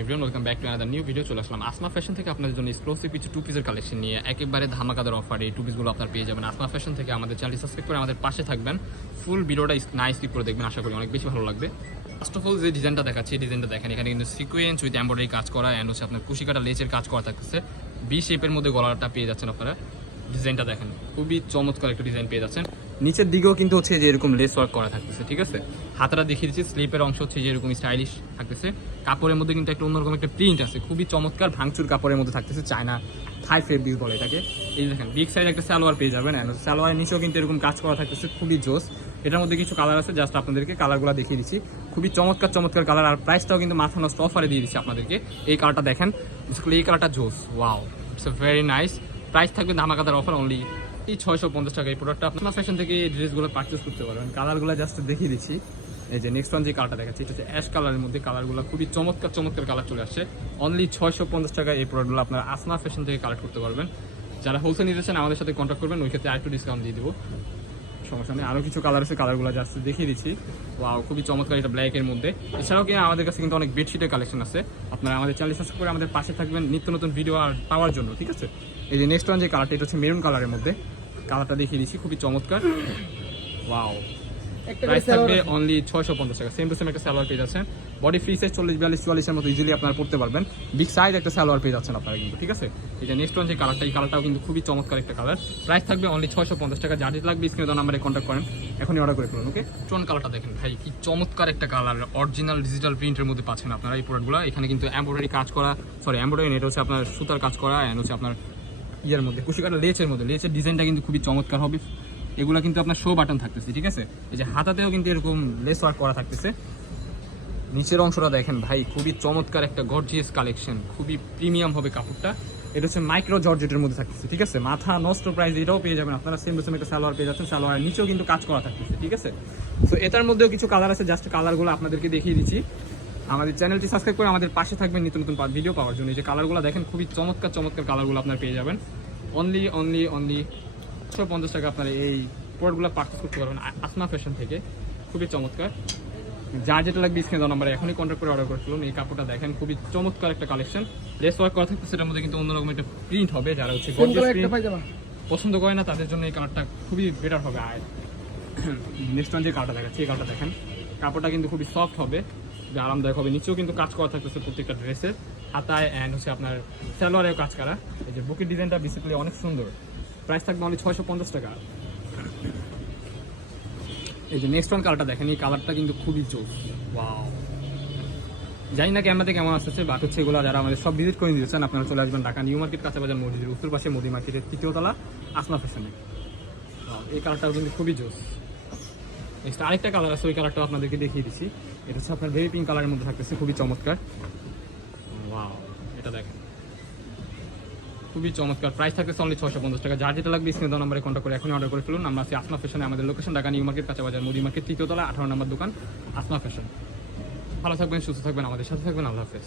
Everyone, welcome back to another new video. চলে আসলাম Asma fashion থেকে আপনাদের জন্য এক্সক্লুসিভ কিছু টু পিসের কালেকশন নিয়ে। একেবারে ধামাকাদার অফারে এই টু পিসগুলো আপনারা পেয়ে যাবেন আসমা ফ্যাশন থেকে। আমাদের চ্যানেল সাবস্ক্রাইব করে আমাদের পাশে থাকবেন। ফুল ভিডিওটা নাইস স্কিপ করে দেখবেন, আশা করি অনেক বেশি ভালো লাগবে। ফার্স্ট অফ অল যে ডিজাইনটা দেখাচ্ছি, এই ডিজাইনটা দেখেন, এখানে কিন্তু সিকোয়েন্স উইথ এমব্রয়ডারি কাজ করা অ্যান্ড হচ্ছে আপনার কুশিকাটা লেচের কাজ করা থাকতেছে। বি শেপের মধ্যে গলাটা পেয়ে যাচ্ছেন আপনারা। ডিজাইনটা দেখেন, খুবই চমৎকার একটা ডিজাইন পেয়ে যাচ্ছেন। নিচের দিকেও কিন্তু হচ্ছে যে এরকম লেস ওয়ার্ক করা থাকতেছে, ঠিক আছে। হাতাটা দেখিয়ে দিচ্ছি, স্লিপের অংশ হচ্ছে যে এরকম স্টাইলিশ থাকতেছে। কাপড়ের মধ্যে কিন্তু একটা অন্যরকম একটা প্রিন্ট আছে, খুবই চমৎকার ভাঙচুর কাপড়ের মধ্যে থাকতেছে। চায়না থাই ফেব্রিক বলে এটাকে। এই দেখেন বিগ সাইজ একটা সালোয়ার পেয়ে যাবেন, সালোয়ারের নিচেও কিন্তু এরকম কাজ করা থাকতেছে, খুবই জোস। এটার মধ্যে কিছু কালার আছে, জাস্ট আপনাদেরকে কালারগুলো দেখিয়ে দিচ্ছি। খুবই চমৎকার চমৎকার কালার, আর প্রাইসটাও কিন্তু মাথা নষ্ট অফারে দিয়ে দিচ্ছি আপনাদেরকে। এই কালারটা দেখেন, এই কালারটা জোস, wow, it's a very nice. Price থাকবে ধামাকাদার অফার অনলি 650 টাকা। এই প্রোডাক্টটা আপনার ফ্যাশন থেকে এই ড্রেসগুলো পারচেস করতে পারবেন। কালারগুলো জাস্ট দেখিয়ে দিচ্ছি। এই যে নেক্সট ওয়ান যে কালারটা দেখাচ্ছি, এটা হচ্ছে অ্যাশ কালারের মধ্যে। কালারগুলো খুবই চমৎকার চমৎকার কালার চলে আসছে। অনলি 650 টাকা এই প্রোডাক্টগুলো আপনারা আসমা ফ্যাশন থেকে কালেক্ট করতে পারবেন। যারা হোলসেল নিতে চান আমাদের সাথে কন্ট্যাক্ট করবেন, ওই ক্ষেত্রে আরেকটু ডিসকাউন্ট দিয়ে দেবো, সমস্যা নেই। আরও কিছু কালার আছে, কালারগুলো জাস্ট দেখিয়ে দিচ্ছি। ওয়াও, খুবই চমৎকার, এটা ব্ল্যাকের মধ্যে। এছাড়াও কি আমাদের কাছে কিন্তু অনেক বেডশিটের কালেকশন আছে। আপনারা আমাদের চ্যানেল সাবস্ক্রাইব করে আমাদের পাশে থাকবেন নিত্য নতুন ভিডিও আর পাওয়ার জন্য, ঠিক আছে। এই যে নেক্সট ওয়ান যে কালারটা, এটা হচ্ছে মেরুন কালারের মধ্যে। কালারটা দেখিয়ে দিচ্ছি, খুবই চমৎকার। ওয়াও, প্রাইস থাকবে অনলি 650 টাকা। সেম টু সেম একটা সালোয়ার পেয়ে যাচ্ছেন। বডি ফ্রি সাইজ 40-42-44 এর মতো ইজিলি আপনারা পড়তে পারবেন। বিগ সাইজ একটা সালোয়ার পেয়ে যাচ্ছেন আপনারা কিন্তু, ঠিক আছে। এই যে নেক্সট ওয়ান যে কালারটা, এই কালারটাও কিন্তু খুবই চমৎকার একটা কালার। প্রাইস থাকবে অনলি 650 টাকা। যার যেটা লাগবে স্ক্রিনে দেওয়া নাম্বারে কন্ট্যাক্ট করেন, এখনই অর্ডার করে ফেলুন, ওকে। টোন কালারটা দেখেন ভাই, কি চমৎকার একটা কালার। অরিজিনাল ডিজিটাল প্রিন্টের মধ্যে পাচ্ছেন আপনারা এই প্রোডাক্টগুলো। এখানে কিন্তু এমব্রয়ডারি কাজ করা, এমব্রয়ডারি এটা হচ্ছে আপনার সুতার কাজ করা, অ্যান্ড হচ্ছে আপনার ইয়ের মধ্যে কুশিকাটা লেচের মধ্যে। লেচের ডিজাইনটা কিন্তু খুবই চমৎকার হবে। এগুলো কিন্তু আপনার শো বাটন থাকতেছে, ঠিক আছে। এই যে হাতাতেও কিন্তু এরকম লেস ওয়ার্ক করা থাকতেছে। নিচের অংশটা দেখেন ভাই, খুবই চমৎকার একটা গর্জিয়াস কালেকশন, খুবই প্রিমিয়াম হবে কাপড়টা। এটা হচ্ছে মাইক্রো জর্জেটের মধ্যে থাকতেছে, ঠিক আছে। মাথা নষ্ট প্রাইস এটাও পেয়ে যাবেন আপনারা। সেম টু সেম একটা সালোয়ার পেয়ে যাচ্ছেন, সালোয়ারের নিচেও কিন্তু কাজ করা থাকতেছে, ঠিক আছে। তো এটার মধ্যেও কিছু কালার আছে, জাস্ট কালারগুলো আপনাদেরকে দেখিয়ে দিচ্ছি। আমাদের চ্যানেলটি সাবস্ক্রাইব করে আমাদের পাশে থাকবেন নিত্য নতুন ভিডিও পাওয়ার জন্য। এই যে কালারগুলো দেখেন, খুবই চমৎকার চমৎকার কালারগুলো আপনারা পেয়ে যাবেন। অনলি 650 টাকা আপনারা এই প্রোডাক্টগুলো পারচেস করতে পারবেন আসমা ফ্যাশন থেকে। খুবই চমৎকার। যার যেটা লাগবে স্ক্রিনে দেওয়া নাম্বারে এখনই কন্ট্যাক্ট করে অর্ডার করে ফেলুন। এই কাপড়টা দেখেন, খুবই চমৎকার একটা কালেকশন। লেস ওয়ার্ক করা থাকতে সেটার মধ্যে কিন্তু অন্যরকম একটা প্রিন্ট হবে। যারা হচ্ছে পছন্দ করে না তাদের জন্য এই কালারটা খুবই বেটার হবে। আর নেক্সট টাইম যে কালারটা দেখাচ্ছি, এই কালারটা দেখেন, কাপড়টা কিন্তু খুবই সফট হবে, আরামদায়ক হবে। নিচেও কিন্তু কাজ করা থাকতেছে প্রত্যেকটা ড্রেসের, হাতায় অ্যান্ড হচ্ছে আপনার সালোয়ারেও কাজ করা। এই যে বুকের ডিজাইনটা বেসিক্যালি অনেক সুন্দর। প্রাইস থাকবে অনলি 650 টাকা। এই যে নেক্সট ওয়ান কালারটা দেখেন, এই কালারটা কিন্তু খুবই জোস। ওয়াও, জানি না ক্যামেরাতে কেমন আসতেছে, বাট হচ্ছে এগুলো যারা আমাদের সব ভিজিট করে দিয়েছেন আপনারা চলে আসবেন ঢাকা নিউ মার্কেট, কাঁচাবাজার মসজিদের উত্তর পাশে মোদি মার্কেটের 3য় তলা আসমা ফ্যাশনে। এই কালারটাও কিন্তু খুবই জোস। নেক্সট আরেকটা কালার আছে, ওই কালারটাও আপনাদেরকে দেখিয়ে দিচ্ছি। এটা হচ্ছে আপনার বেবি পিঙ্ক কালারের মধ্যে থাকতেছে, খুবই চমৎকার। ওয়াও, এটা দেখেন, খুবই চমৎকার। প্রাইস থাকতেছে অনলি 650 টাকা। যার যেটা লাগবে স্ক্রিনে দেওয়া নাম্বারে কন্ট্যাক্ট করে এখনই অর্ডার করে ফেলুন। আমরা আছি আসমা ফ্যাশনে, আমাদের লোকেশন ঢাকা নিউ মার্কেট, কাঁচাবাজার মোদি মার্কেট 3য় তলা 18 নম্বর দোকান আসমা ফ্যাশন। ভালো থাকবেন, সুস্থ থাকবেন, আমাদের সাথে থাকবেন। আল্লাহ হাফেজ।